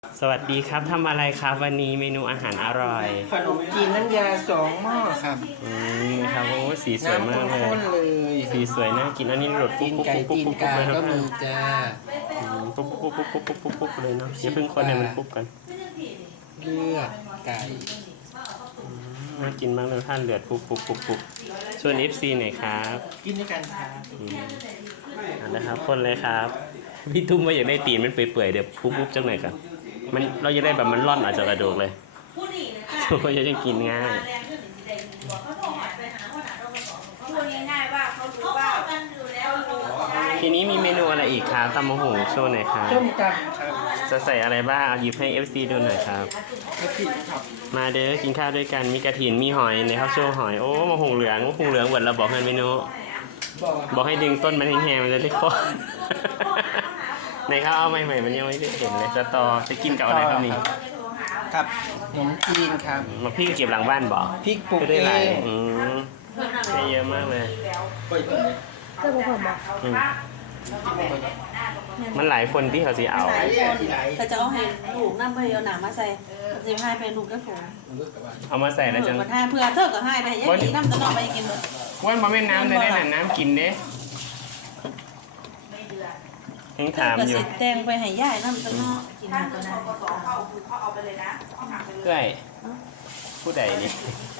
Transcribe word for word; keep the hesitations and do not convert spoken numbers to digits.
สวัสดีครับทำอะไรครับวันนี้เมนูอาหารอร่อยขนมจีนน้ำยาสองหม้อครับอืมนะครับโอ้สีสวยมากเลยน้ำข้นๆเลยสีสวยน่ากินอันนี้หลุดตีปุ๊บนปุ๊บไก่ปุ๊บตีนปุ๊บปุ๊บกาเลยนะก็มีจ้าอืมปุ๊บปุ๊บปุ๊บปุ๊บปุ๊บปุ๊บปุ๊บเลยเนาะอย่าเพิ่งคนให้มันปุ๊บกันเลือดไก่น่ากินมากเลยท่านเลือดปุ๊บปุ๊บปุ๊บปุ๊บส่วน เอฟ ซี หน่อยครับกินด้วยกันครับอืมเอาละครับคนเลยครับพี่ตุ้มว่าอยากได้ตีนมันเปื่อยๆเดี๋ยวปุ๊บปุ๊บจังหน่อยครับมันเราจะได้แบบมันร่อนออกจากกระดูกเลยเพราะจะกินง่ายพูดง่ายๆว่าเขารู้ว่าเขารู้ทีนี้มีเมนูอะไรอีกครับตำมะหูโชว์หน่อยครับต้มตำครับจะใส่อะไรบ้างเอาหยิบให้ เอฟ ซี ดูหน่อยครับกะทิครับมาเด้อกินข้าวด้วยกันมีกระถินมีหอยในข้าวโชว์หอยโอ้มะหงเหลืองมะหงเหลืองเหมือนเราบอกให้เมนูบอกบอกให้ดึงต้นมันแห้งๆมันจะได้โคตร ในข้าวเอาใหม่ๆมันยังไม่ได้เห็นเลยสตอจะกินกับอะไรครับนี่ครับขนมจีนครับมาพี่ก็เก็บหลังบ้านบอกพริกปลูกได้เอหลายงอืมได้เยอะมากเลยอืมมันหลายคนที่เขาสิเอาหลายคนแต่จะเอาให้ลูกน้ำเบยเอาหนามาใส่จะให้ไปลูกก็ฝูงเอามาใส่แล้วจังเผื่อเพื่อเธอก็ให้ไปยังมีน้ำตลอดไปกินหมดว่านมาแม่น้ำเลยได้หนาน้ำกินเด้ยังถามอยู่เสร็จแตงไปให้ย่ายน้ำตลอดกินหมดตัวนั้นเพื่อยผู้ใดนี่